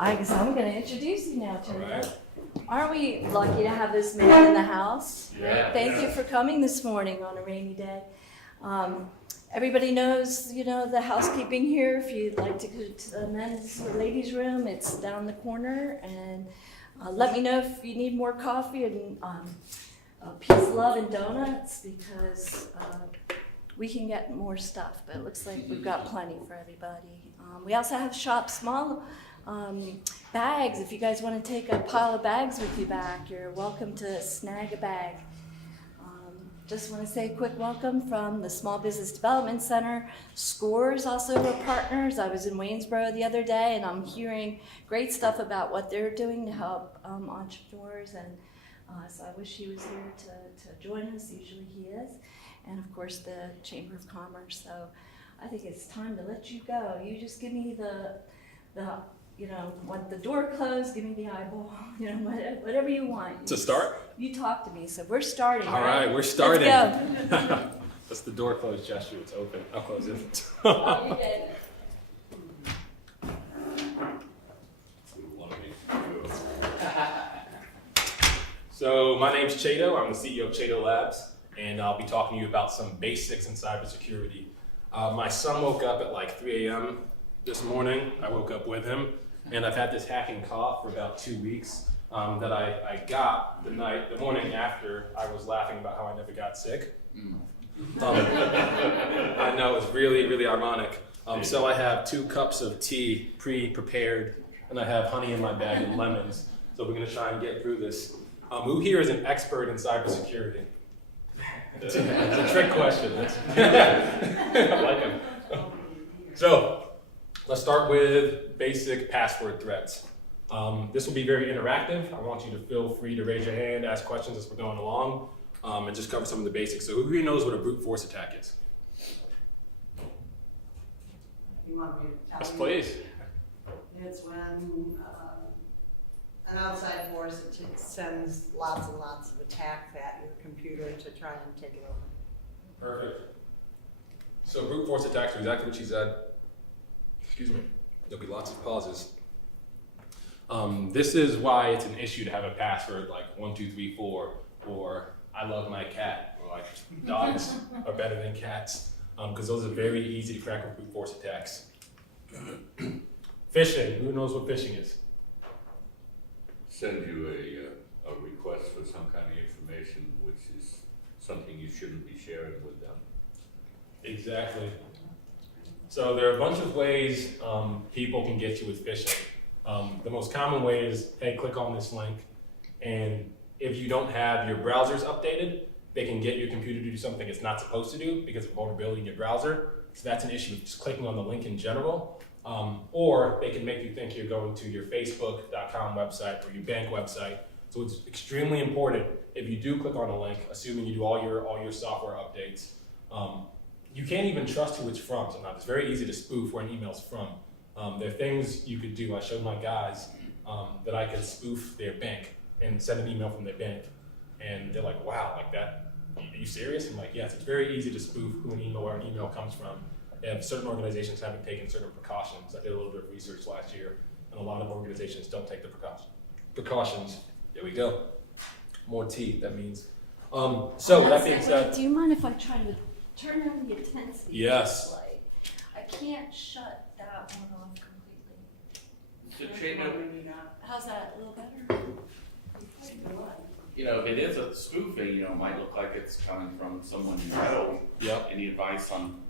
I guess I'm going to introduce you now, All Chiedo. right. Aren't we lucky to have this man in the house? Yeah. Thank you for coming this morning on a rainy day. Everybody knows, the housekeeping here. If you'd like to go to the men's or ladies' room, it's down the corner. And let me know if you need more coffee and peace, love, and donuts, because we can get more stuff. But it looks like we've got plenty for everybody. We also have small bags. If you guys want to take a pile of bags with you back, you're welcome to snag a bag. Just want to say a quick welcome from the Small Business Development Center. SCORE's also our partners. I was in Waynesboro the other day, and I'm hearing great stuff about what they're doing to help entrepreneurs, and so I wish he was here to join us. Usually he is. And of course the Chamber of Commerce. So I think it's time to let you go. You just give me the when the door closed, give me the eyeball, whatever you want. To start? You talk to me, so we're starting. All right, we're starting. Let's go. That's the door closed gesture. It's open. I'll close it. Oh, you did. So my name's Chiedo. I'm the CEO of Chiedo Labs, and I'll be talking to you about some basics in cybersecurity. My son woke up at like 3 a.m. this morning. I woke up with him, and I've had this hacking cough for about 2 weeks that I got the morning after I was laughing about how I never got sick. I know, it's really, really ironic. So I have 2 cups of tea pre-prepared, and I have honey in my bag and lemons. So we're gonna try and get through this. Who here is an expert in cybersecurity? It's a trick question. I like it. So let's start with basic password threats. This will be very interactive. I want you to feel free to raise your hand, ask questions as we're going along, and just cover some of the basics. So who here knows what a brute force attack is? You want me to tell Yes, you? please. It's when an outside force sends lots and lots of attacks at your computer to try and take it over. Perfect. So brute force attacks are exactly what she said. Excuse me. There'll be lots of pauses. This is why it's an issue to have a password like 1234 or I love my cat, or like dogs are better than cats, because those are very easy to crack with brute force attacks. Phishing. Who knows what phishing is? Send you a request for some kind of information, which is something you shouldn't be sharing with them. Exactly. So there are a bunch of ways people can get you with phishing. The most common way is, hey, click on this link, and if you don't have your browsers updated, they can get your computer to do something it's not supposed to do because of vulnerability in your browser. So that's an issue with just clicking on the link in general. Or they can make you think you're going to your facebook.com website or your bank website. So it's extremely important if you do click on a link, assuming you do all your software updates. You can't even trust who it's from sometimes. It's very easy to spoof where an email's from. There are things you could do. I showed my guys that I could spoof their bank and send an email from their bank. And they're like, wow, like that? Are you serious? I'm like, yes, it's very easy to spoof who an email or an email comes from. And certain organizations haven't taken certain precautions. I did a little bit of research last year, and a lot of organizations don't take the precautions. There we go. More tea, that means. So with that being said, Do you mind if I try to turn on the intensity? Yes. Display? I can't shut that one off completely. How's that? A little better? If it is a spoofing, it might look like it's coming from someone you know. Yep. Any advice on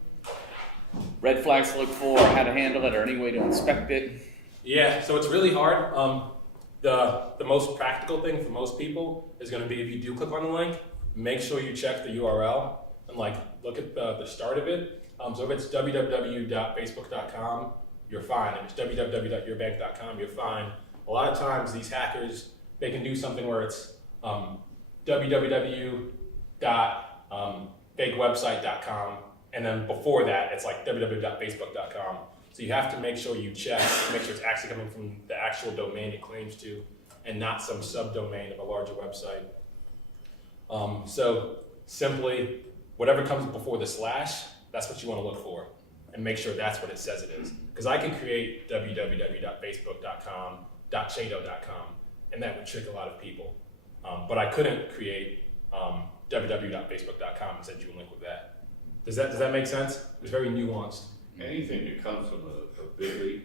red flags to look for, how to handle it, or any way to inspect it? Yeah, so it's really hard. The most practical thing for most people is going to be if you do click on the link, make sure you check the URL and look at the start of it. So if it's www.facebook.com, you're fine. If it's www.yourbank.com, you're fine. A lot of times these hackers, they can do something where it's www.fakewebsite.com, and then before that it's like www.facebook.com. So you have to make sure you check, make sure it's actually coming from the actual domain it claims to, and not some subdomain of a larger website. So simply, whatever comes before the slash, that's what you want to look for. and make sure that's what it says it is. Because I could create www.facebook.com, .chiedo.com, and that would trick a lot of people. But I couldn't create www.facebook.com and send you a link with that. Does that make sense? It's very nuanced. Anything that comes from a bit.ly,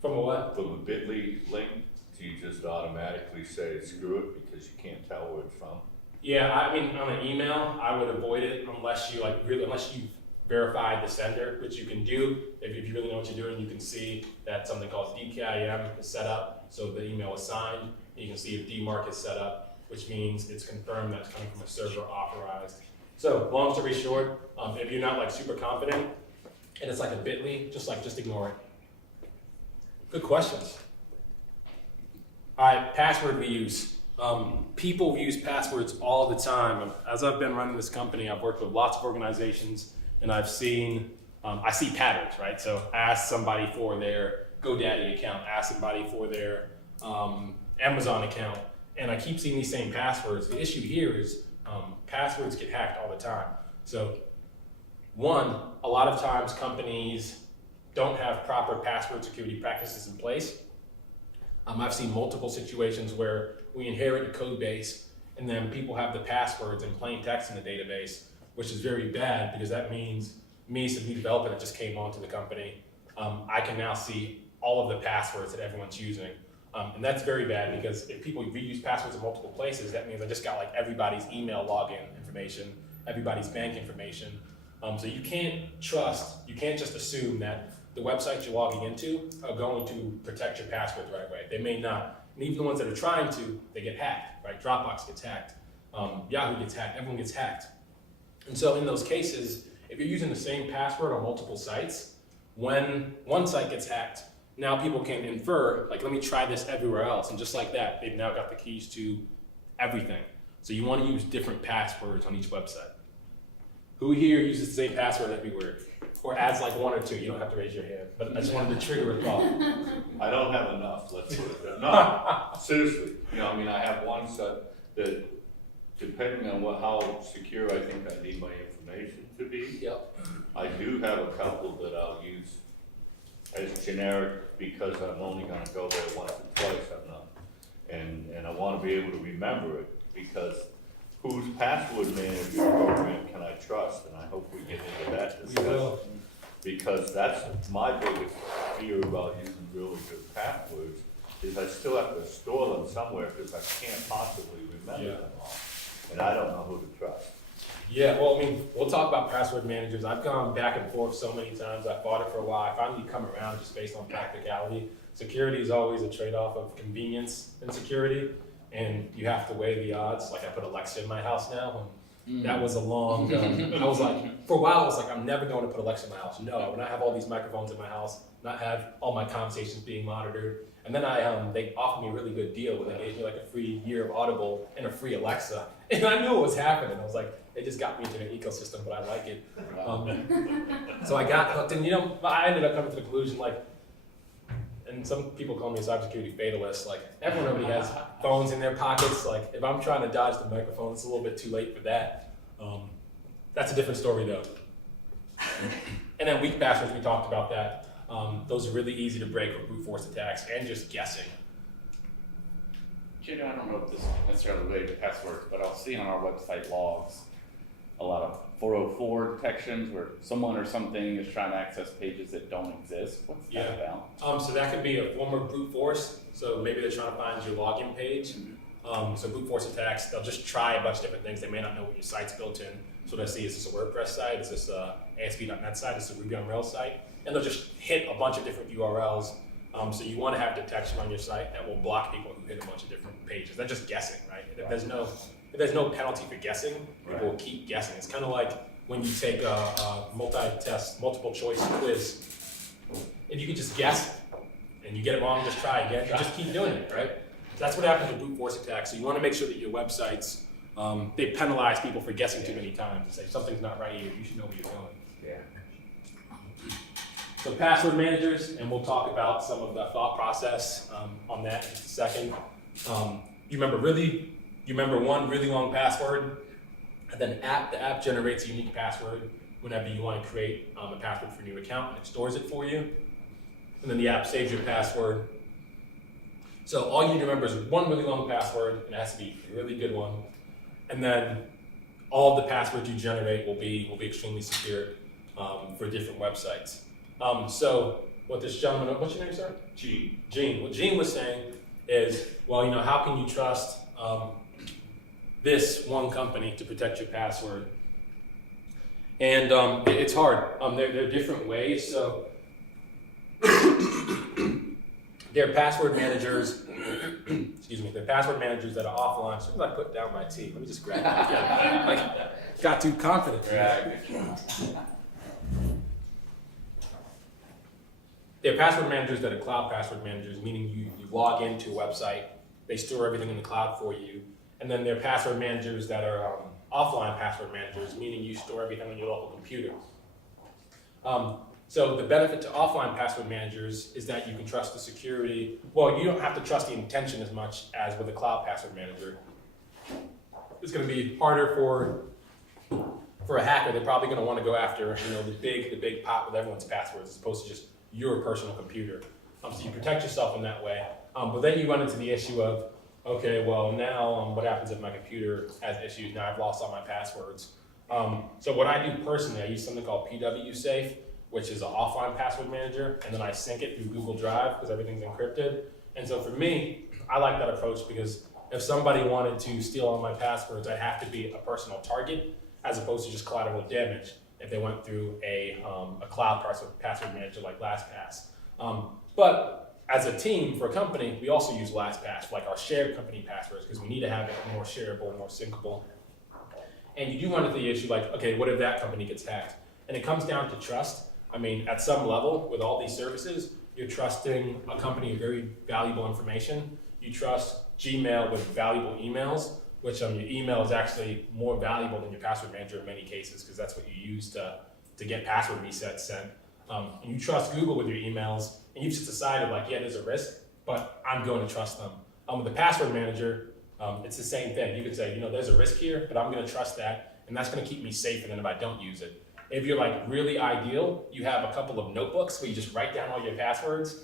From a what? from a bit.ly link, do you just automatically say screw it because you can't tell where it's from? Yeah, I mean, on an email, I would avoid it unless you unless you verified the sender, which you can do. If you really know what you're doing, you can see that something called DKIM is set up, so the email is signed. You can see if DMARC is set up, which means it's confirmed that it's coming from a server authorized. So, long story short, if you're not like super confident, and it's like a bit.ly, just ignore it. Good questions. All right, password reuse. People use passwords all the time. As I've been running this company, I've worked with lots of organizations, and I've seen, I see patterns, right? So ask somebody for their GoDaddy account, ask somebody for their Amazon account, and I keep seeing these same passwords. The issue here is passwords get hacked all the time. So one, a lot of times companies don't have proper password security practices in place. I've seen multiple situations where we inherit a code base and then people have the passwords in plain text in the database, which is very bad because that means me as a new developer that just came onto the company, I can now see all of the passwords that everyone's using. And that's very bad because if people reuse passwords in multiple places, that means I just got like everybody's email login information, everybody's bank information. So you can't just assume that the websites you're logging into are going to protect your passwords right away. They may not. And even the ones that are trying to, they get hacked, right? Dropbox gets hacked, Yahoo gets hacked, everyone gets hacked. And so in those cases, if you're using the same password on multiple sites, when one site gets hacked, now people can infer, like, let me try this everywhere else. And just like that, they've now got the keys to everything. So you want to use different passwords on each website. Who here uses the same password everywhere? Or adds like one or two? You don't have to raise your hand, but I just wanted to trigger a thought. I don't have enough, let's put it that. No, seriously, I have one set that, depending on how secure I think I need my information to be. Yep. I do have a couple that I'll use as generic because I'm only gonna go there once or twice, I'm not. And I wanna be able to remember it because whose password manager program can I trust? And I hope we get into that discussion. Because that's my biggest fear about using really good passwords is I still have to store them somewhere because I can't possibly remember them all. And I don't know who to trust. Yeah, well, we'll talk about password managers. I've gone back and forth so many times. I fought it for a while. I finally come around just based on practicality. Security is always a trade-off of convenience and security, and you have to weigh the odds. Like I put Alexa in my house now, and that was a long, I was like, for a while I was like, I'm never going to put Alexa in my house. No, when I have all these microphones in my house, not have all my conversations being monitored. And then they offered me a really good deal where they gave me like a free year of Audible and a free Alexa. And I knew what was happening. I was like, they just got me into their ecosystem, but I like it. So I got hooked, and I ended up coming to the conclusion, like, and some people call me a cybersecurity fatalist, like, everyone already has phones in their pockets. Like, if I'm trying to dodge the microphone, it's a little bit too late for that. That's a different story, though. And then weak passwords, we talked about that. Those are really easy to break with brute force attacks and just guessing. Chiedo, I don't know if this is necessarily related to passwords, but I'll see on our website logs a lot of 404 detections where someone or something is trying to access pages that don't exist. What's that about? So that could be a form of brute force. So maybe they're trying to find your login page. So brute force attacks, they'll just try a bunch of different things. They may not know what your site's built in. So they'll see, is this a WordPress site? Is this a ASP.NET site? Is this a Ruby on Rails site? And they'll just hit a bunch of different URLs. So you want to have detection on your site that will block people who hit a bunch of different pages. They're just guessing, right? If there's no penalty for guessing, people will keep guessing. It's kind of like when you take a multiple choice quiz. If you can just guess and you get it wrong, just try again. You just keep doing it, right? That's what happens with brute force attacks. So you want to make sure that your websites, they penalize people for guessing too many times and say something's not right here. You should know what you're doing. Yeah. So password managers, and we'll talk about some of the thought process on that in just a second. You remember one really long password, and then the app generates a unique password. whenever you want to create a password for a new account, and it stores it for you. And then the app saves your password. So all you need to remember is one really long password, and it has to be a really good one. And then all of the passwords you generate will be extremely secure for different websites. So what this gentleman, what's your name, sir? Gene. What Gene was saying is, well, you know, how can you trust this one company to protect your password? And it's hard. There are different ways. So there are password managers. Excuse me. There are password managers that are offline. So I put down my tea. Let me just grab it. Yeah. I got too confident. There are password managers that are cloud password managers, meaning you log into a website, they store everything in the cloud for you. And then there are password managers that are offline password managers, meaning you store everything on your local computer. So the benefit to offline password managers is that you can trust the security. Well, you don't have to trust the intention as much as with a cloud password manager. It's going to be harder for a hacker. They're probably going to want to go after, you know, the big pot with everyone's passwords as opposed to just your personal computer. So you protect yourself in that way. But then you run into the issue of, okay, well now what happens if my computer has issues? Now I've lost all my passwords. So what I do personally, I use something called PWSafe, which is an offline password manager, and then I sync it through Google Drive because everything's encrypted. And so for me, I like that approach because if somebody wanted to steal all my passwords, I'd have to be a personal target as opposed to just collateral damage if they went through a cloud password manager like LastPass. But as a team for a company, we also use LastPass for like our shared company passwords because we need to have it more shareable, more syncable. And you do run into the issue like, okay, what if that company gets hacked? And it comes down to trust. I mean, at some level, with all these services, you're trusting a company with very valuable information. You trust Gmail with valuable emails, which your email is actually more valuable than your password manager in many cases because that's what you use to get password resets sent. And you trust Google with your emails, and you've just decided like, yeah, there's a risk, but I'm going to trust them. With the password manager, it's the same thing. You could say, you know, there's a risk here, but I'm going to trust that, and that's going to keep me safer than if I don't use it. If you're like really ideal, you have a couple of notebooks where you just write down all your passwords.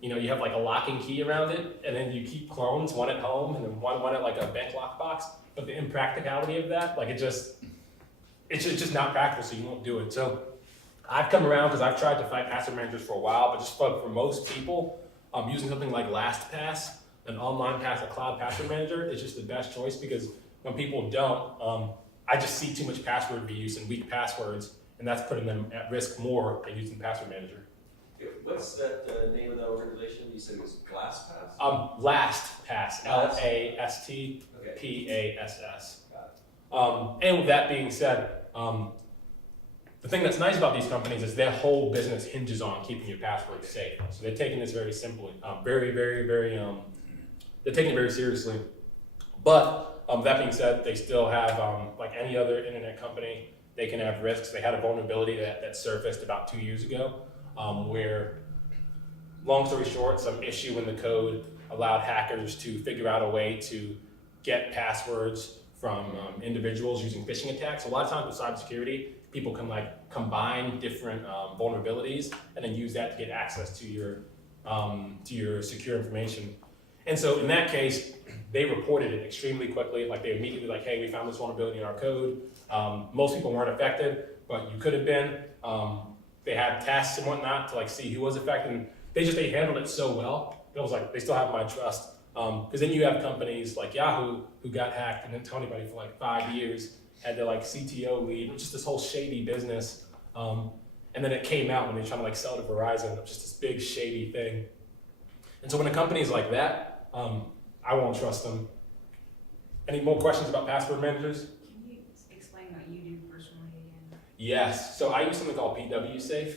You know, you have like a locking key around it, and then you keep clones, one at home and then one at like a bank lockbox. But the impracticality of that, like it's just not practical, so you won't do it. So I've come around because I've tried to fight password managers for a while, but just for most people, using something like LastPass, an online a cloud password manager, is just the best choice because when people don't, I just see too much password abuse and weak passwords, and that's putting them at risk more than using password manager. What's that name of the organization? You said it was LastPass? LastPass, LASTPASS. And with that being said, the thing that's nice about these companies is their whole business hinges on keeping your passwords safe. So they're taking this very simply, they're taking it very seriously. But that being said, they still have, like any other internet company, they can have risks. They had a vulnerability that surfaced about 2 years ago, where, long story short, some issue in the code allowed hackers to figure out a way to get passwords from individuals using phishing attacks. A lot of times with cybersecurity, people can like combine different vulnerabilities and then use that to get access to your secure information. And so in that case, they reported it extremely quickly. Like they immediately like, hey, we found this vulnerability in our code. Most people weren't affected, but you could have been. They had tests and whatnot to like see who was affected. And they handled it so well. It was like, they still have my trust. Because then you have companies like Yahoo who got hacked and didn't tell anybody for like 5 years, had their like CTO leave, just this whole shady business. And then it came out when they were trying to like sell to Verizon. It was just this big shady thing. And so when a company is like that, I won't trust them. Any more questions about password managers? Can you explain what you do personally again? Yes, so I use something called PWSafe,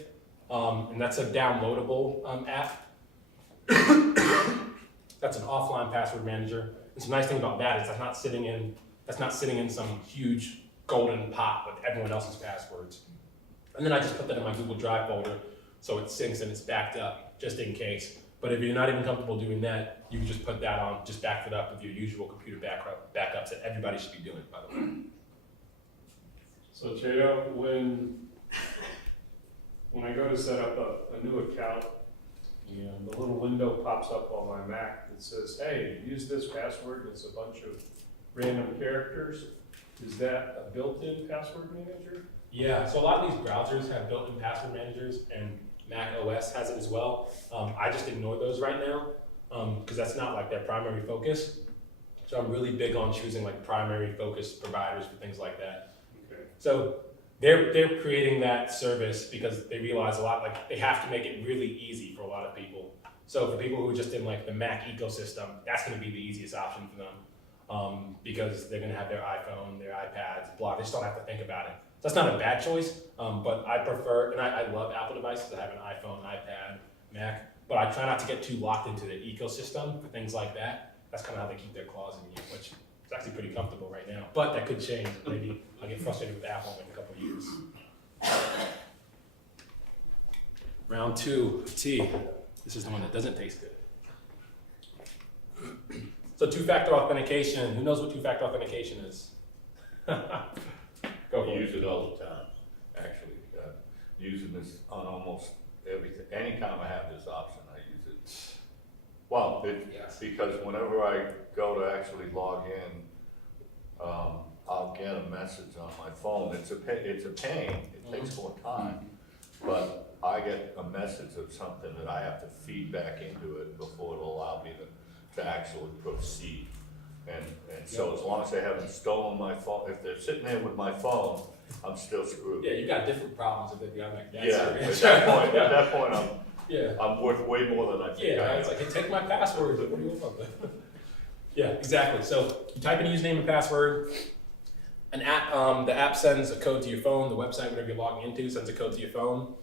and that's a downloadable app. That's an offline password manager. And the nice thing about that is that's not sitting in some huge golden pot with everyone else's passwords. And then I just put that in my Google Drive folder so it syncs and it's backed up just in case. But if you're not even comfortable doing that, you can just put that on, just back it up with your usual computer backups that everybody should be doing, by the way. So Chiedo, when I go to set up a new account, and the little window pops up on my Mac that says, hey, use this password, and it's a bunch of random characters. Is that a built-in password manager? Yeah, so a lot of these browsers have built-in password managers, and Mac OS has it as well. I just ignore those right now, because that's not like their primary focus. So I'm really big on choosing like primary focus providers for things like that. Okay. So they're creating that service because they realize a lot, like they have to make it really easy for a lot of people. So for people who are just in like the Mac ecosystem, that's gonna be the easiest option for them. Because they're gonna have their iPhone, their iPads, blah, they just don't have to think about it. So that's not a bad choice, but I prefer, and I love Apple devices. I have an iPhone, iPad, Mac, but I try not to get too locked into the ecosystem for things like that. That's kind of how they keep their claws in you, which is actually pretty comfortable right now. But that could change. Maybe I'll get frustrated with Apple in a couple of years. Round 2, T. This is the one that doesn't taste good. So two-factor authentication. Who knows what two-factor authentication is? Go for I it. use it all the time, actually. Using this on almost everything. Anytime I have this option, I use it. Well, Yes. because whenever I go to actually log in, I'll get a message on my phone. It's a pain. It takes more time. But I get a message of something that I have to feed back into it before it'll allow me to actually proceed. And so as long as they haven't stolen my phone, if they're sitting there with my phone, I'm still screwed. Yeah, you got different problems if they're behind like that. Yeah, at that point, Yeah. I'm worth way more than I think Yeah, I it's am. like, hey, take my password. What do you want? Yeah, exactly. So you type in a username and password. An app, the app sends a code to your phone. The website, whatever you're logging into, sends a code to your phone,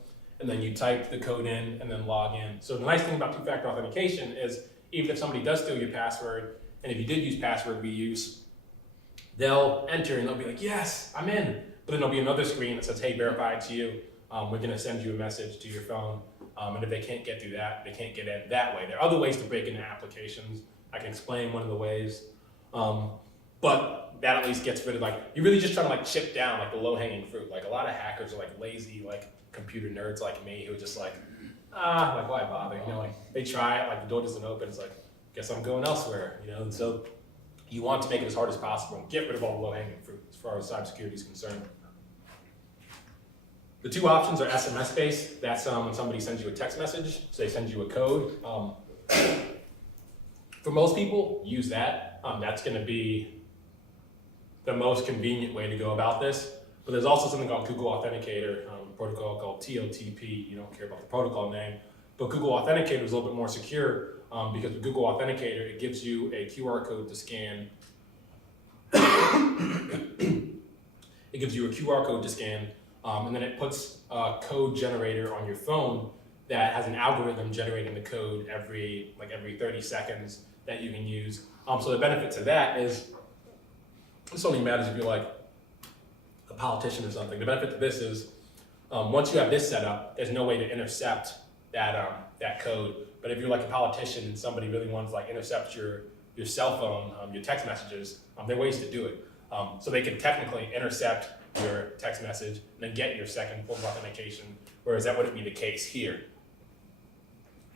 and then you type the code in and then log in. So the nice thing about two-factor authentication is even if somebody does steal your password, and if you did use password reuse, they'll enter and they'll be like, yes, I'm in. But then there'll be another screen that says, hey, verify it's you. We're gonna send you a message to your phone. And if they can't get through that, they can't get in that way. There are other ways to break into applications. I can explain one of the ways. But that at least gets rid of like, you're really just trying to like chip down like the low hanging fruit. Like a lot of hackers are like lazy, like computer nerds like me who are just like, like why bother? You know, like they try it, like the door doesn't open, it's like, guess I'm going elsewhere, you know? And so you want to make it as hard as possible and get rid of all the low hanging fruit as far as cybersecurity is concerned. The two options are SMS based. That's when somebody sends you a text message, so they send you a code. For most people, use that. That's gonna be the most convenient way to go about this. But there's also something called Google Authenticator, a protocol called TOTP. You don't care about the protocol name. But Google Authenticator is a little bit more secure because with Google Authenticator, it gives you a QR code to scan. It gives you a QR code to scan, and then it puts a code generator on your phone that has an algorithm generating the code every 30 seconds that you can use. So the benefit to that is, this only matters if you're like a politician or something. The benefit to this is, once you have this set up, there's no way to intercept that code. But if you're like a politician and somebody really wants to like intercept your cell phone, your text messages, there are ways to do it. So they can technically intercept your text message and then get your second form of authentication, whereas that wouldn't be the case here.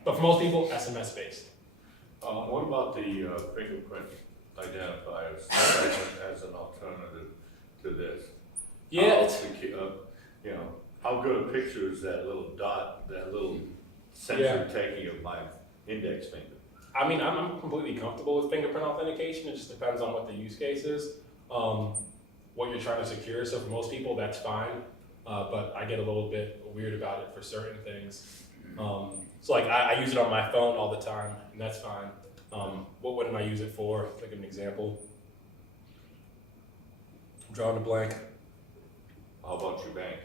But for most people, SMS based. What about the fingerprint identifiers as an alternative to this? Yeah, How good a picture is that little dot, that little sensor taking of my index finger? I mean, I'm completely comfortable with fingerprint authentication. It just depends on what the use case is, what you're trying to secure. So for most people, that's fine. But I get a little bit weird about it for certain things. So like I use it on my phone all the time, and that's fine. What wouldn't I use it for? Like an example. I'm drawing a blank. How about your bank?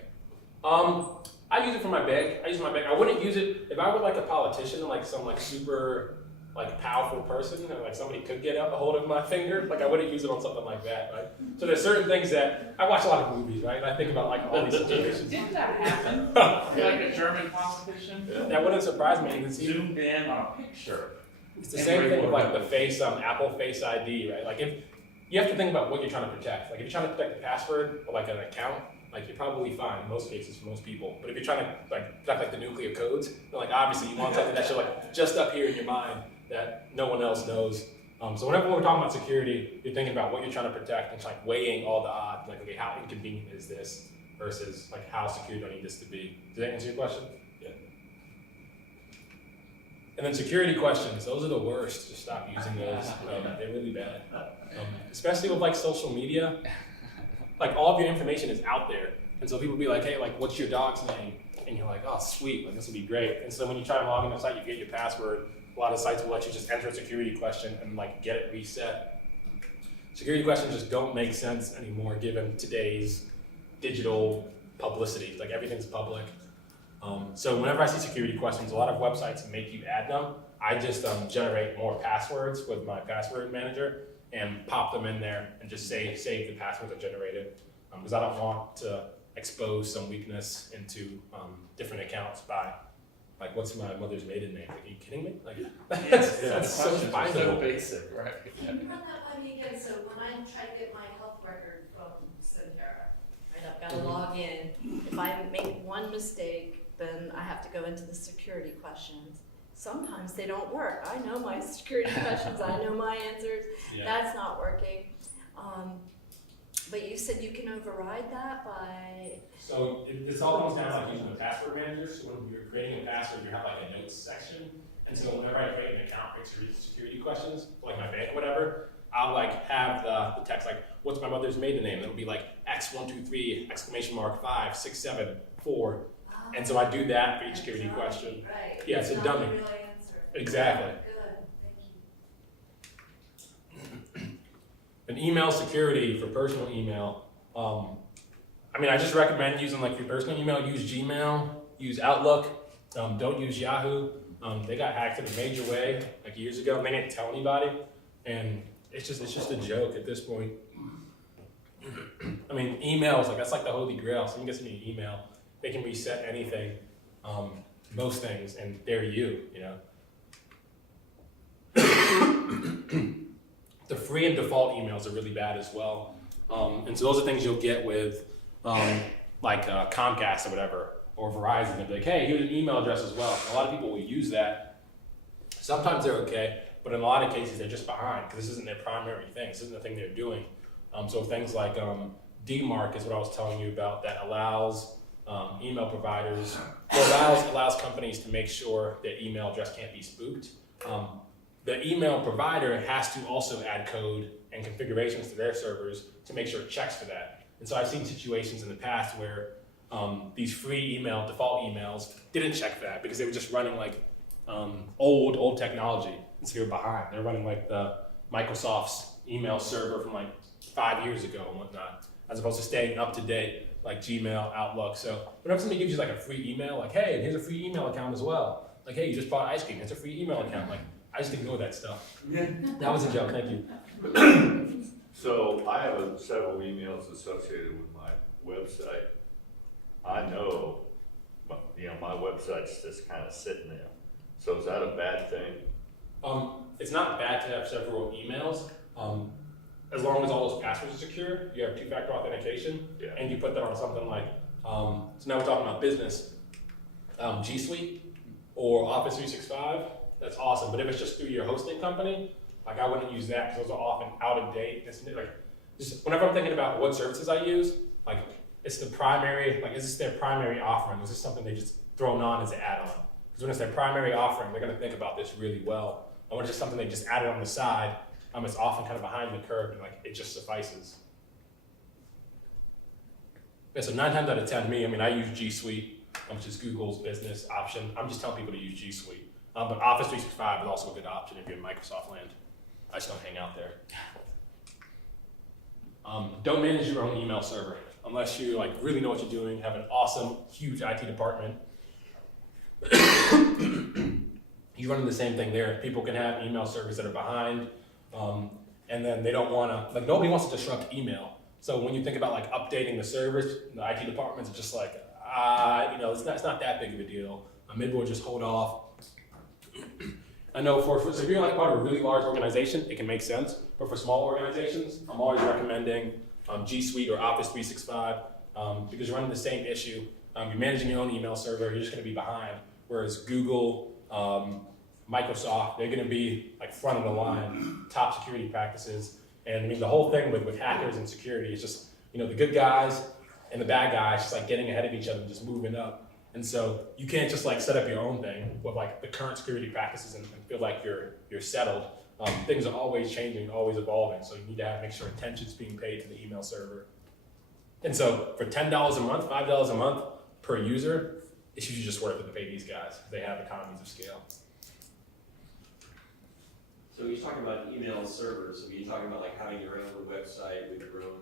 I use it for my bank. I wouldn't use it if I were like a politician, like some like super like powerful person, and like somebody could get a hold of my finger. Like I wouldn't use it on something like that, right? So there's certain things that I watch a lot of movies, right? And I think about like all these situations. Didn't that happen? Like a German politician? Yeah. That wouldn't surprise me. It's Zoomed in on a picture. It's the same thing with like the face, Apple Face ID, right? Like if you have to think about what you're trying to protect. Like if you're trying to protect the password or like an account, like you're probably fine in most cases for most people. But if you're trying to like protect like the nuclear codes, then like obviously you want something that should like just up here in your mind that no one else knows. So whenever we're talking about security, you're thinking about what you're trying to protect and like weighing all the odds, like okay, how inconvenient is this versus like how secure do I need this to be? Does that answer your question? Yeah. And then security questions, those are the worst. Just stop using those. They're really bad. Especially with like social media. Like all of your information is out there. And so people be like, hey, like what's your dog's name? And you're like, oh sweet, like this would be great. And so when you try to log in the site, you get your password. A lot of sites will let you just enter a security question and like get it reset. Security questions just don't make sense anymore given today's digital publicity. Like everything's public. So whenever I see security questions, a lot of websites make you add them. I just generate more passwords with my password manager and pop them in there and just save the passwords I generated. Because I don't want to expose some weakness into different accounts by like, what's my mother's maiden name? Like, are you kidding me? Like, Yes, that's so questions are so findable. basic, right? Can you run that by me again? So when I try to get my health record from Centera, right, I've got to log in. If I make one mistake, then I have to go into the security questions. Sometimes they don't work. I know my security questions. I know my answers. Yeah. That's not working. But you said you can override that by... So this all comes down to like using the password manager. So when you're creating a password, you have like a notes section. And so whenever I create an account for security questions, like my bank or whatever, I'll like have the text like, what's my mother's maiden name? It'll be like X123 exclamation mark 5 6 7 4. And so I do that for each security question. Right. Yeah, it's a not dummy. the real answer. Exactly. Good, thank you. And email security for personal email. I mean, I just recommend using like your personal email. Use Gmail, use Outlook. Don't use Yahoo. They got hacked in a major way like years ago. And they didn't tell anybody, and it's just a joke at this point. I mean, emails like that's like the holy grail. Someone gets me an email, they can reset anything, most things, and they're you know. The free and default emails are really bad as well. And so those are things you'll get with Comcast or whatever, or Verizon. They'll be like, hey, here's an email address as well. A lot of people will use that. Sometimes they're okay, but in a lot of cases they're just behind because this isn't their primary thing. This isn't the thing they're doing. So things like DMARC is what I was telling you about that allows email providers, allows companies to make sure their email address can't be spooked. The email provider has to also add code and configurations to their servers to make sure it checks for that. And so I've seen situations in the past where these free default emails didn't check for that because they were just running like old technology. And so they were behind. They're running like the Microsoft's email server from like 5 years ago and whatnot, as opposed to staying up to date like Gmail, Outlook. So whenever somebody gives you like a free email, like, hey, here's a free email account as well. Like, hey, you just bought ice cream, it's a free email account. Like, I just ignore that stuff. That was a joke, thank you. So I have several emails associated with my website. I know, my website's just kind of sitting there. So is that a bad thing? It's not bad to have several emails. As long as all those passwords are secure, you have two-factor authentication, Yeah. and you put that on something like, so now we're talking about business, G Suite or Office 365, that's awesome. But if it's just through your hosting company, like I wouldn't use that because those are often out of date. It's like, just whenever I'm thinking about what services I use, like it's the primary, like is this their primary offering? Is this something they just thrown on as an add-on? Because when it's their primary offering, they're gonna think about this really well. And when it's just something they just added on the side, it's often kind of behind the curve and like it just suffices. Yeah, so 9 times out of 10, I use G Suite, which is Google's business option. I'm just telling people to use G Suite. But Office 365 is also a good option if you're in Microsoft land. I just don't hang out there. Don't manage your own email server unless you like really know what you're doing, have an awesome, huge IT department. You run into the same thing there. People can have email servers that are behind, and then they don't want to, like nobody wants to disrupt email. So when you think about like updating the servers, the IT departments are just like, it's not that big of a deal. Maybe we'll just hold off. I know so if you're like part of a really large organization, it can make sense. But for small organizations, I'm always recommending G Suite or Office 365. because you're running the same issue. You're managing your own email server, you're just gonna be behind. Whereas Google, Microsoft, they're gonna be like front of the line, top security practices. And I mean, the whole thing with hackers and security is just, you know, the good guys and the bad guys just like getting ahead of each other and just moving up. And so you can't just like set up your own thing with like the current security practices and feel like you're settled. Things are always changing, always evolving. So you need to make sure attention's being paid to the email server. And so for $10 a month, $5 a month per user, it's usually just worth it to pay these guys. They have economies of scale. So you're talking about email servers, so you're talking about like having your own website with your own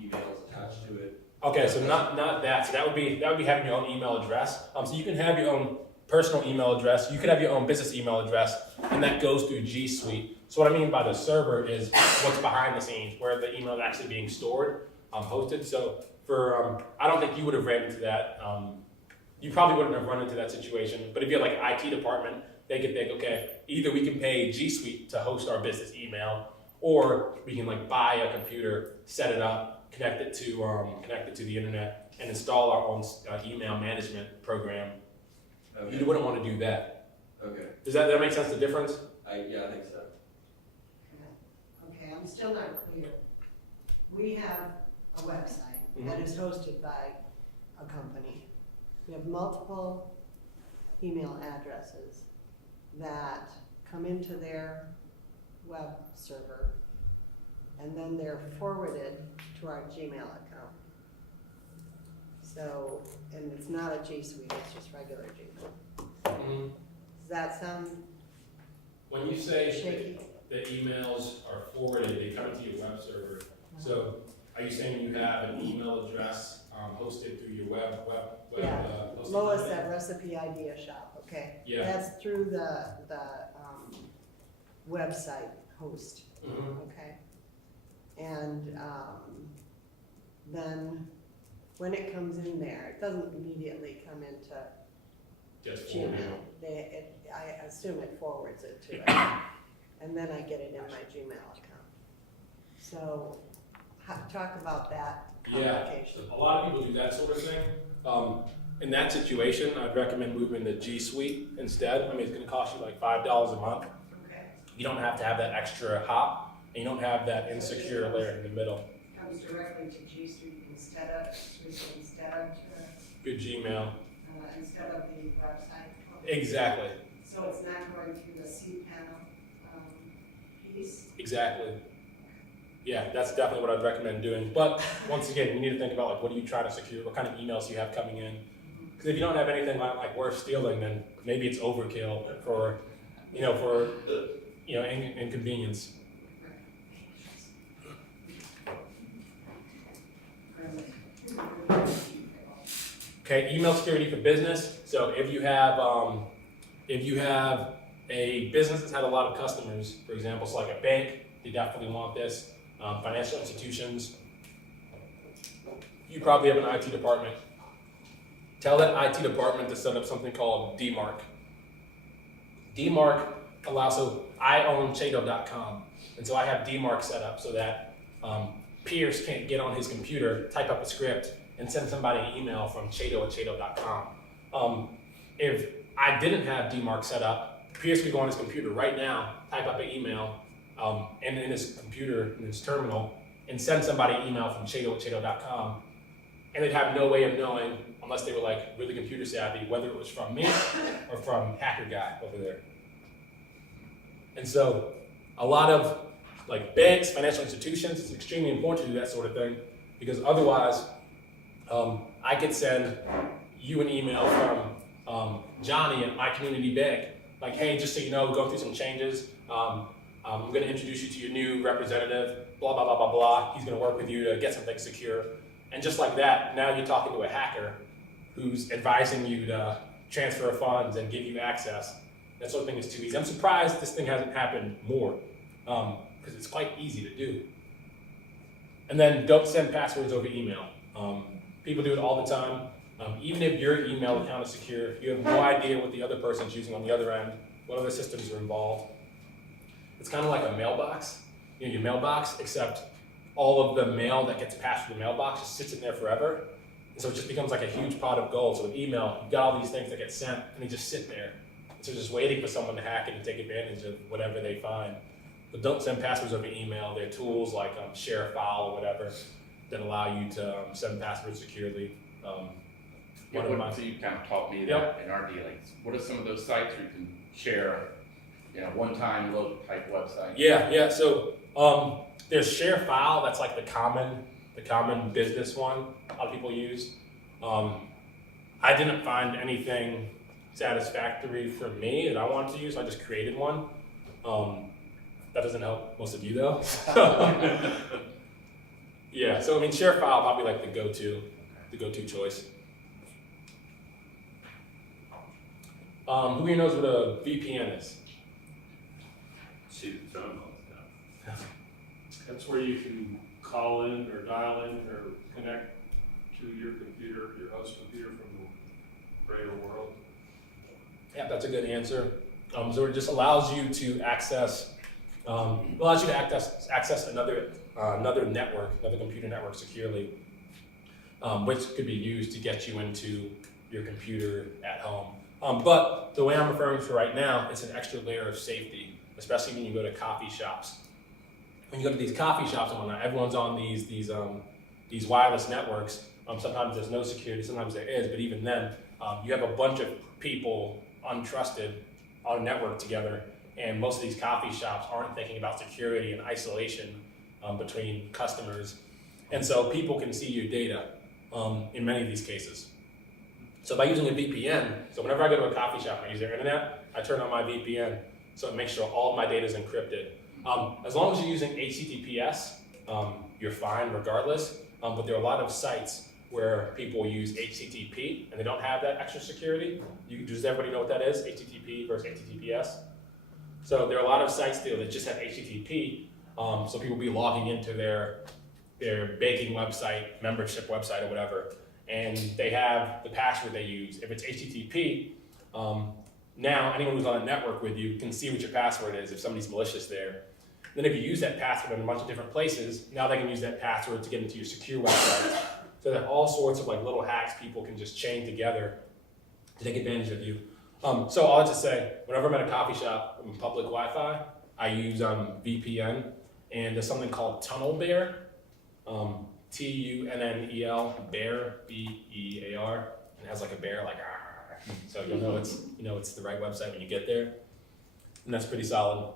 emails attached to it? Okay, so not that. So that would be having your own email address. So you can have your own personal email address. You could have your own business email address, and that goes through G Suite. So what I mean by the server is what's behind the scenes, where the email is actually being stored, hosted. So for I don't think you would have ran into that. You probably wouldn't have run into that situation. But if you're like IT department, they could think, okay, either we can pay G Suite to host our business email, or we can like buy a computer, set it up, connect it to the internet, and install our own email management program. Okay. You wouldn't want to do that. Okay. Does that make sense? The difference? Yeah, I think so. Okay, I'm still not clear. We have a website that is hosted by a company. We have multiple email addresses that come into their web server, and then they're forwarded to our Gmail account. So, and it's not a G Suite, it's just regular Gmail. Mm-hmm. Does that sound When you say shaky? the emails are forwarded, they come to your web server. So are you saying you have an email address hosted through your web Yeah. hosting Lois, company? that recipe idea shop, okay? Yeah. That's through the website host, Mhm. okay? And then when it comes in there, it doesn't immediately come into Just Gmail. forwarded. I assume it forwards it to it, and then I get it in my Gmail account. So, talk about that Yeah, complication. a lot of people do that sort of thing. In that situation, I'd recommend moving to G Suite instead. I mean, it's gonna cost you like $5 a month. Okay. You don't have to have that extra hop, and you don't have that insecure layer in the middle. Comes directly to G Suite instead of Good Gmail. instead of the website. Exactly, So it's not going through the cPanel piece? exactly. Yeah, that's definitely what I'd recommend doing. But once again, you need to think about like, what are you trying to secure? What kind of emails do you have coming in? Because if you don't have anything like worth stealing, then maybe it's overkill for inconvenience. Okay, email security for business. So if you have a business that's had a lot of customers, for example, so like a bank, they definitely want this. Financial institutions, you probably have an IT department. Tell that IT department to set up something called DMARC. DMARC allows, so I own Chiedo.com, and so I have DMARC set up so that Pierce can't get on his computer, type up a script, and send somebody an email from Chiedo at Chiedo.com. If I didn't have DMARC set up, Pierce could go on his computer right now, type up an email, and in his computer, in his terminal, and send somebody an email from Chiedo at Chiedo.com, and they'd have no way of knowing, unless they were like really computer savvy, whether it was from me or from hacker guy over there. And so a lot of like banks, financial institutions, it's extremely important to do that sort of thing, because otherwise I could send you an email from Johnny at my community bank, like, hey, just so you know, we're going through some changes. I'm going to introduce you to your new representative, blah, blah, blah, blah, blah. He's going to work with you to get something secure. And just like that, now you're talking to a hacker who's advising you to transfer funds and give you access. That sort of thing is too easy. I'm surprised this thing hasn't happened more, because it's quite easy to do. And then don't send passwords over email. People do it all the time. Even if your email account is secure, you have no idea what the other person's using on the other end, what other systems are involved. It's kind of like a mailbox, your mailbox, except all of the mail that gets passed through the mailbox just sits in there forever. so it just becomes like a huge pot of gold. So with email, you've got all these things that get sent, and they just sit there. So just waiting for someone to hack it and take advantage of whatever they find. But don't send passwords over email. There are tools like share a file or whatever that allow you to send passwords securely. So you kind of taught me that in our dealings. What are some of those sites where you can share, one-time load type website? Yeah. So there's share file. That's like the common business one a lot of people use. I didn't find anything satisfactory for me that I wanted to use, so I just created one. That doesn't help most of you though. Yeah, so I mean, share file probably like the go-to choice. Who here knows what a VPN is? See the phone calls now. That's where you can call in or dial in or connect to your computer, your host computer from the greater world. Yeah, that's a good answer. So it just allows you to access another network, another computer network securely, which could be used to get you into your computer at home. But the way I'm referring to right now, it's an extra layer of safety, especially when you go to coffee shops. When you go to these coffee shops and whatnot, everyone's on these wireless networks. Sometimes there's no security, sometimes there is, but even then, you have a bunch of people untrusted on a network together, and most of these coffee shops aren't thinking about security and isolation between customers, and so people can see your data in many of these cases. So by using a VPN, so whenever I go to a coffee shop and I use their internet, I turn on my VPN, so it makes sure all of my data is encrypted. As long as you're using HTTPS, you're fine regardless, but there are a lot of sites where people use HTTP and they don't have that extra security. Does everybody know what that is? HTTP versus HTTPS? So there are a lot of sites still that just have HTTP, so people will be logging into their baking website, membership website or whatever, and they have the password they use. If it's HTTP, now anyone who's on a network with you can see what your password is if somebody's malicious there. Then if you use that password in a bunch of different places, now they can use that password to get into your secure website. So there are all sorts of like little hacks people can just chain together to take advantage of you. So I'll just say, whenever I'm at a coffee shop in public Wi-Fi, I use VPN, and there's something called Tunnel Bear, Tunnel, Bear, B-E-A-R, and it has like a bear, like, so you'll know it's the right website when you get there, and that's pretty solid.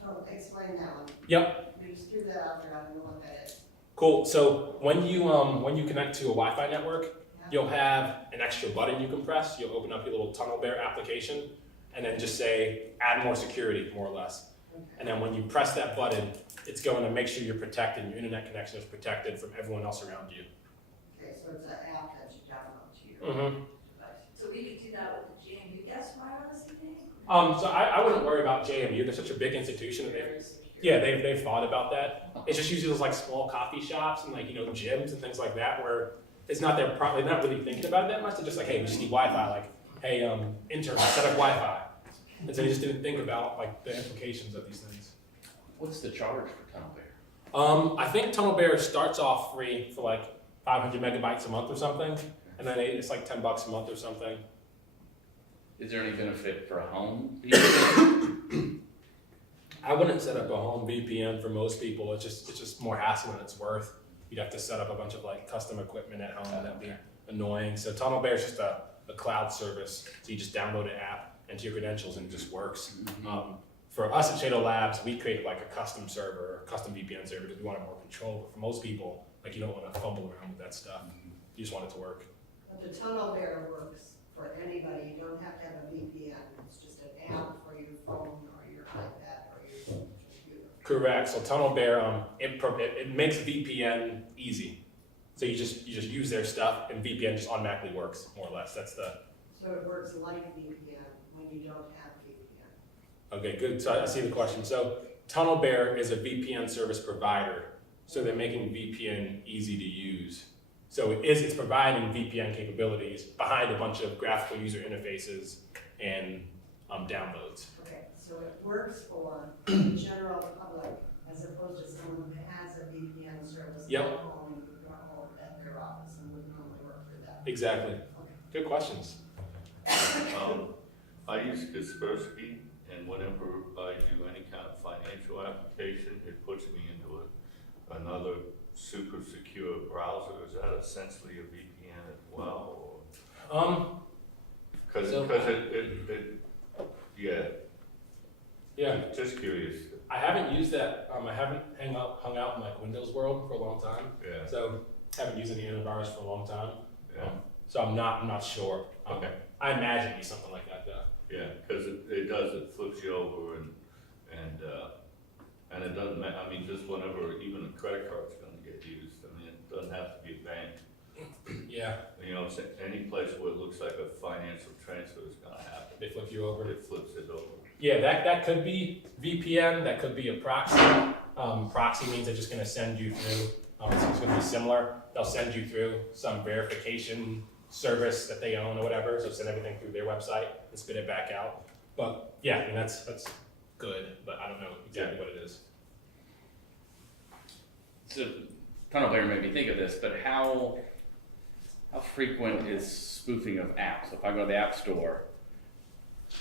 So explain that one. Yep. You just threw that out there, I don't know what that is. Cool. So when you connect to a Wi-Fi network, you'll have an extra button you can press. You'll open up your little Tunnel Bear application, and then just say add more security, more or less. Okay. And then when you press that button, it's going to make sure you're protected, and your internet connection is protected from everyone else around you. Okay, so it's an app that you download to your Mm-hmm. device. So we could do that with the JMU guest wireless thing? So I wouldn't worry about JMU. They're such a big institution. They've thought about that. It's just usually those like small coffee shops and like gyms and things like that where it's not they're not really thinking about it that much. They're just like, hey, we just need Wi-Fi. Like, hey, intern, set up Wi-Fi. And so they just didn't think about like the implications of these things. What's the charge for Tunnel Bear? I think Tunnel Bear starts off free for like 500 megabytes a month or something, and then it's like $10 a month or something. Is there any benefit for a home? I wouldn't set up a home VPN for most people. It's just more hassle than it's worth. You'd have to set up a bunch of like custom equipment at home. That'd be annoying. So Tunnel Bear is just a cloud service. So you just download an app, enter your credentials, and it just works. Mm-hmm. For us at Chiedo Labs, we created like a custom server, a custom VPN server because we wanted more control. But for most people, like you don't want to fumble around with that stuff. You just want it to work. But the Tunnel Bear works for anybody, you don't have to have a VPN, it's just an app for your phone or your iPad or your computer. Correct. So Tunnel Bear, it makes VPN easy. So you just use their stuff, and VPN just automatically works, more or less. That's the. So it works like VPN when you don't have VPN. Okay, good. So I see the question. So Tunnel Bear is a VPN service provider. So they're making VPN easy to use. So it's providing VPN capabilities behind a bunch of graphical user interfaces and downloads. Okay, so it works for the general public as opposed to someone who has a VPN service Yep. at home, you exactly. Good questions. I use Kaspersky, and whenever I do any kind of financial application, it puts me into another super secure browser. Is that essentially a VPN as well? Because So- Yeah, just curious. I haven't used that. I haven't hung out in like Windows world for a long time. Yeah, So haven't used any antivirus for a long time. yeah, So I'm not sure. Okay. I imagine it'd be something like that though. yeah, because it flips you over and it doesn't matter, I mean, just whenever even a credit card's gonna get used, I mean, it doesn't have to be a bank. Yeah, You know, it's any place where it looks like a financial transfer is gonna happen, they flip you over. it flips it over. Yeah, that could be VPN. That could be a proxy. Proxy means they're just going to send you through. So it's going to be similar. They'll send you through some verification service that they own or whatever. So send everything through their website and spit it back out. But yeah, I mean that's good, but I don't know exactly what it is. So, Tunnel Bear made me think of this, but how frequent is spoofing of apps? If I go to the App Store,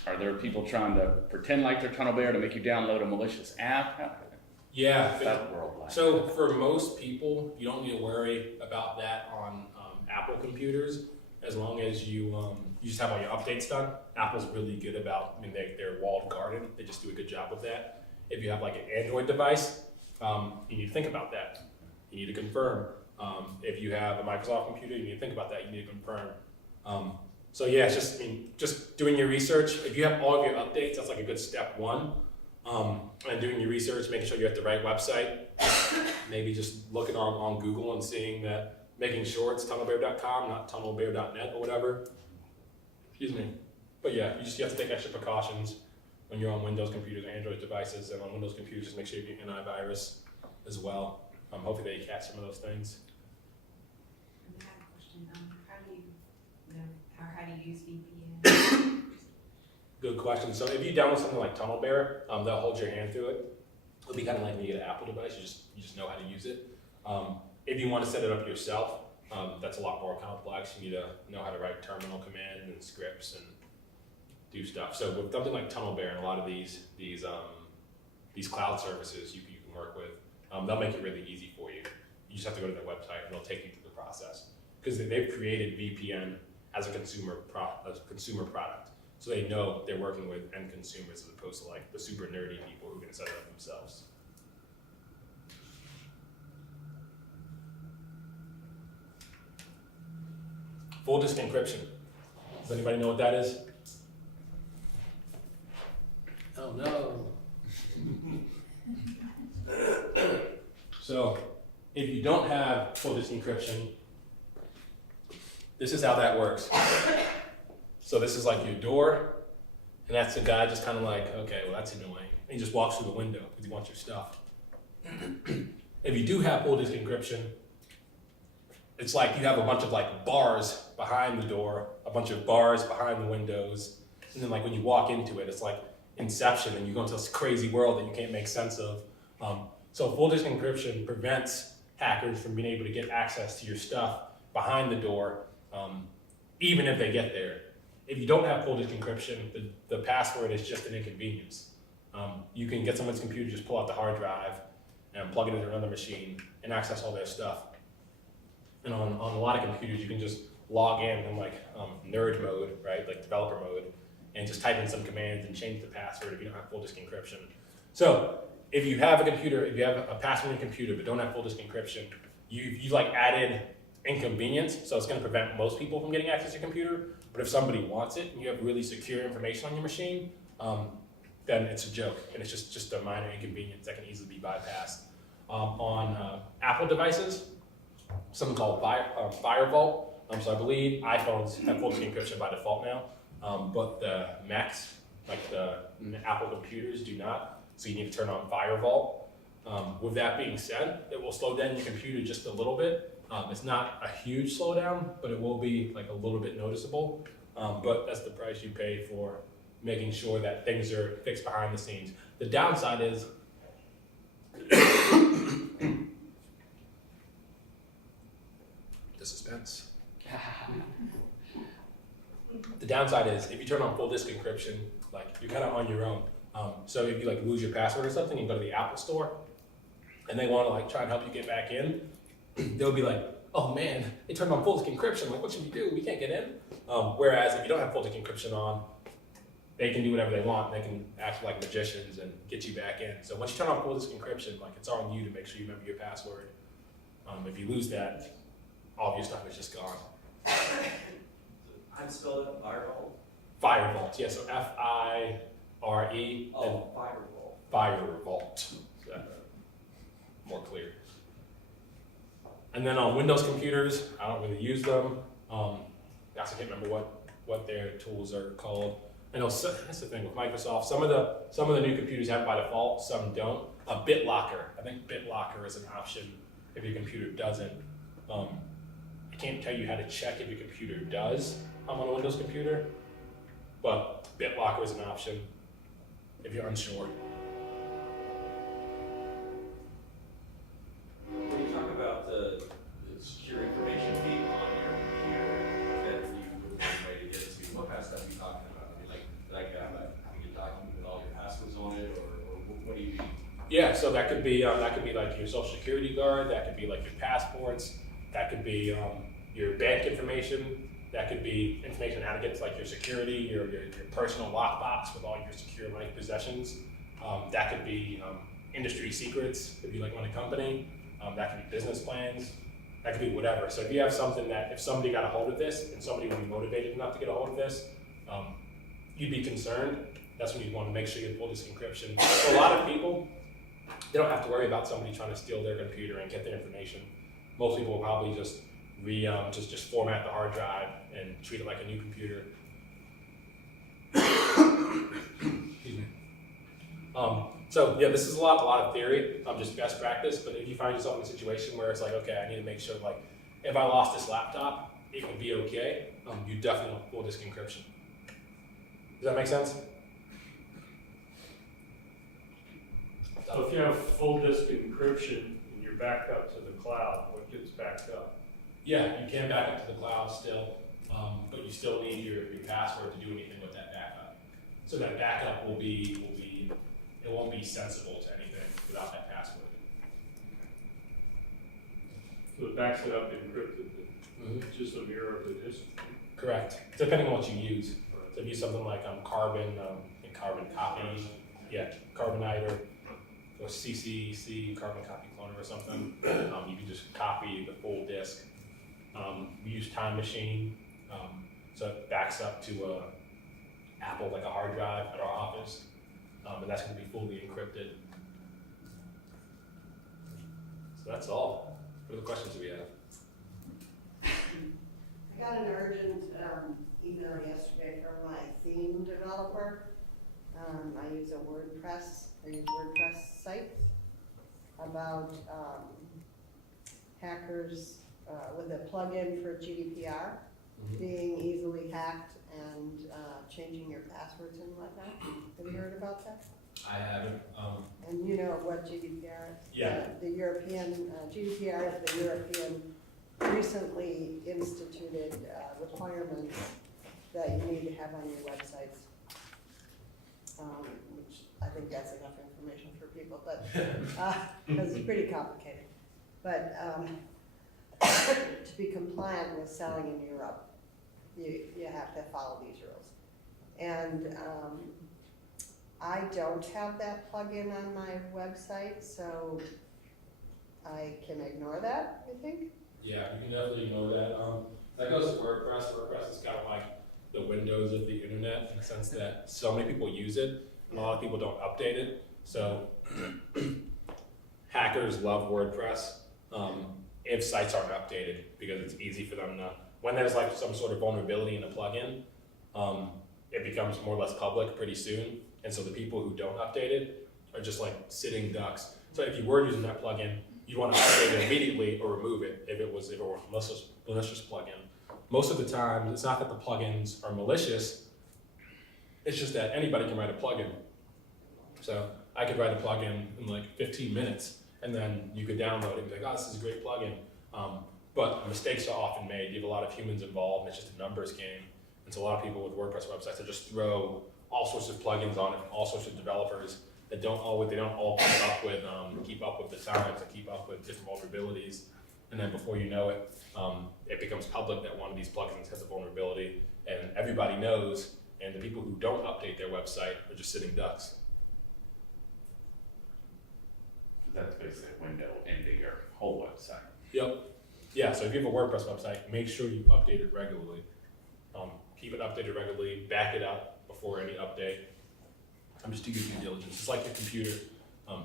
are there people trying to pretend like they're Tunnel Bear to make you download a malicious app? Yeah. What's that world like? So for most people, you don't need to worry about that on Apple computers as long as you just have all your updates done. Apple's really good about, I mean, they're walled garden. They just do a good job with that. If you have like an Android device, you need to think about that. You need to confirm. If you have a Microsoft computer, you need to think about that. You need to confirm. So yeah, it's just, I mean, just doing your research. If you have all of your updates, that's like a good step one. And doing your research, making sure you're at the right website. Maybe just looking on Google and seeing that, making sure it's tunnelbear.com, not tunnelbear.net or whatever. Excuse me. But yeah, you have to take extra precautions when you're on Windows computers and Android devices, and on Windows computers, just make sure you get antivirus as well. Hopefully they catch some of those things. I have a question, how do you use VPN? Good question. So if you download something like Tunnel Bear, they'll hold your hand through it. It'll be kind of like when you get an Apple device, you just know how to use it. If you want to set it up yourself, that's a lot more complex. You need to know how to write terminal commands and scripts and do stuff. So with something like Tunnel Bear and a lot of these cloud services you can work with, they'll make it really easy for you. You just have to go to their website and they'll take you through the process. Because they've created VPN as a consumer product. So they know they're working with end consumers as opposed to like the super nerdy people who are going to set it up themselves. Full disk encryption. Does anybody know what that is? Oh no. So if you don't have full disk encryption, this is how that works. So this is like your door, and that's the guy just kind of like, okay, well that's annoying. And he just walks through the window because he wants your stuff. If you do have full disk encryption, it's like you have a bunch of like bars behind the door, a bunch of bars behind the windows, and then like when you walk into it, it's like Inception, and you go into this crazy world that you can't make sense of. So full disk encryption prevents hackers from being able to get access to your stuff behind the door, even if they get there. If you don't have full disk encryption, the password is just an inconvenience. You can get someone's computer, just pull out the hard drive and plug it into another machine and access all their stuff. And on a lot of computers, you can just log in like nerd mode, right, like developer mode, and just type in some commands and change the password if you don't have full disk encryption. So if you have a computer, if you have a password in your computer but don't have full disk encryption, you've like added inconvenience, so it's going to prevent most people from getting access to your computer. But if somebody wants it and you have really secure information on your machine, then it's a joke, and it's just a minor inconvenience that can easily be bypassed. On Apple devices, something called Firewall. So I believe iPhones have full disk encryption by default now, but the Macs, like the Apple computers, do not. So you need to turn on Firewall. With that being said, it will slow down your computer just a little bit. It's not a huge slowdown, but it will be like a little bit noticeable. But that's the price you pay for making sure that things are fixed behind the scenes. The downside is the suspense. The downside is if you turn on full disk encryption, like you're kind of on your own. So if you like lose your password or something, you go to the Apple store and they want to like try and help you get back in, they'll be like, oh man, they turned on full disk encryption. Like, what should we do? We can't get in. Whereas if you don't have full disk encryption on, they can do whatever they want. They can act like magicians and get you back in. So once you turn on full disk encryption, like it's on you to make sure you remember your password. If you lose that, all of your stuff is just gone. I'd spell it Firewall. Firewall, yeah, so F-I-R-E, and Oh, Firewall. Firewall. So that, more clear. And then on Windows computers, I don't really use them. I also can't remember what their tools are called. I know that's the thing with Microsoft. Some of the new computers have it by default, some don't. BitLocker, I think BitLocker is an option if your computer doesn't. I can't tell you how to check if your computer does on a Windows computer, but BitLocker is an option if you're unsure. When you talk about the secure information being on your computer that you would want a way to get to, what kind of stuff are you talking about? I mean, like having a document with all your passwords on it, or what do you mean? Yeah, so that could be like your social security card, that could be like your passports, that could be your bank information, that could be information on how to get to like your security, your personal lockbox with all your secure like possessions. That could be industry secrets if you like run a company. That could be business plans. That could be whatever. So if you have something that if somebody got a hold of this and somebody would be motivated enough to get a hold of this, you'd be concerned. That's when you'd want to make sure you have full disk encryption. For a lot of people, they don't have to worry about somebody trying to steal their computer and get their information. Most people will probably just just format the hard drive and treat it like a new computer. Excuse me. So yeah, this is a lot of theory, just best practice. But if you find yourself in a situation where it's like, okay, I need to make sure like if I lost this laptop, it would be okay. You definitely want full disk encryption. Does that make sense? So if you have full disk encryption and you're backed up to the cloud, what gets backed up? Yeah, you can back up to the cloud still, but you still need your password to do anything with that backup. So that backup it won't be sensible to anything without that password. So it backs it up encrypted, it's just a mirror of the disk. Correct, depending on what you use. So if you use something like Carbon, and Carbon Copy, yeah, Carboniter, or CCC, Carbon Copy Cloner or something, you can just copy the full disk. We use Time Machine, so it backs up to Apple, like a hard drive at our office, and that's going to be fully encrypted. So that's all. What are the questions we have? I got an urgent email yesterday from my theme developer. I use WordPress sites about hackers with a plugin for GDPR being easily hacked and changing your passwords and whatnot. Have you heard about that? I haven't. And you know what GDPR is? Yeah. The European, GDPR is the European recently instituted requirements that you need to have on your websites. Which I think that's enough information for people, but, because it's pretty complicated. But to be compliant with selling in Europe, you have to follow these rules. And I don't have that plugin on my website, so I can ignore that, you think? Yeah, you can definitely ignore that. That goes to WordPress. WordPress is kind of like the Windows of the internet in the sense that so many people use it, and a lot of people don't update it. So hackers love WordPress if sites aren't updated because it's easy for them to, when there's like some sort of vulnerability in a plugin, it becomes more or less public pretty soon. And so the people who don't update it are just like sitting ducks. So if you were using that plugin, you want to update it immediately or remove it if it were a malicious plugin. Most of the time, it's not that the plugins are malicious, it's just that anybody can write a plugin. So I could write a plugin in like 15 minutes, and then you could download it and be like, oh, this is a great plugin. But mistakes are often made. You have a lot of humans involved, and it's just a numbers game. And so a lot of people with WordPress websites, they just throw all sorts of plugins on it, all sorts of developers that don't all keep up with the times and keep up with different vulnerabilities. And then before you know it, it becomes public that one of these plugins has a vulnerability, and everybody knows, and the people who don't update their website are just sitting ducks. That's basically a window into your whole website. Yep. Yeah, so if you have a WordPress website, make sure you update it regularly. Keep it updated regularly, back it up before any update. Just do your due diligence. It's like your computer,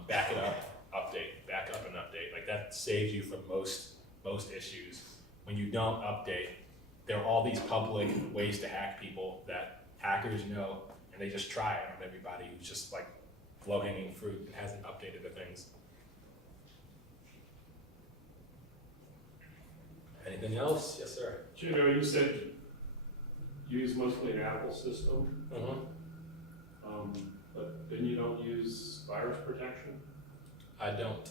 back it up, update, back up and update. Like that saves you from most issues. When you don't update, there are all these public ways to hack people that hackers know, and they just try it on everybody who's just like low-hanging fruit and hasn't updated the things. Anything else? Yes, sir. Chiedo, you said you use mostly an Apple system, but then you don't use virus protection? I don't.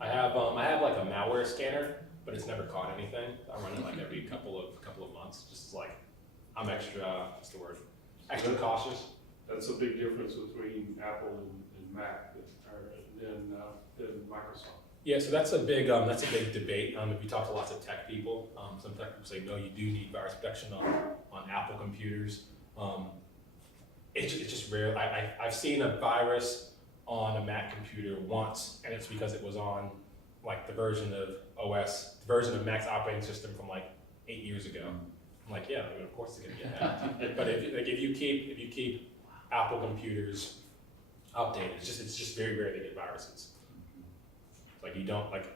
I have like a malware scanner, but it's never caught anything. I run it like every couple of months. Just like I'm extra, what's the word? Extra cautious. That's a big difference between Apple and Mac than Microsoft. Yeah, so that's a big debate. If you talk to lots of tech people, some tech people say no, you do need virus protection on Apple computers. It's just rare. I've seen a virus on a Mac computer once, and it's because it was on like the version of Mac's operating system from like 8 years ago. I'm like, yeah, I mean, of course it's gonna get hacked. But if you keep Apple computers updated, it's just very rare to get viruses. Like you don't like,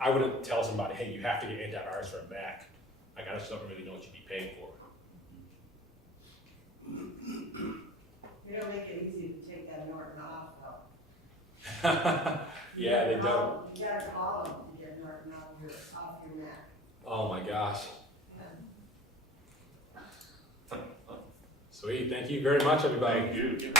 I wouldn't tell somebody, hey, you have to get antivirus for a Mac. Like I just don't really know what you'd be paying for. They don't make it easy to take that Norton off though. Yeah, they don't. You gotta call them to get Norton off your Mac. Oh my gosh. Sweet, thank you very much, everybody. Thank you.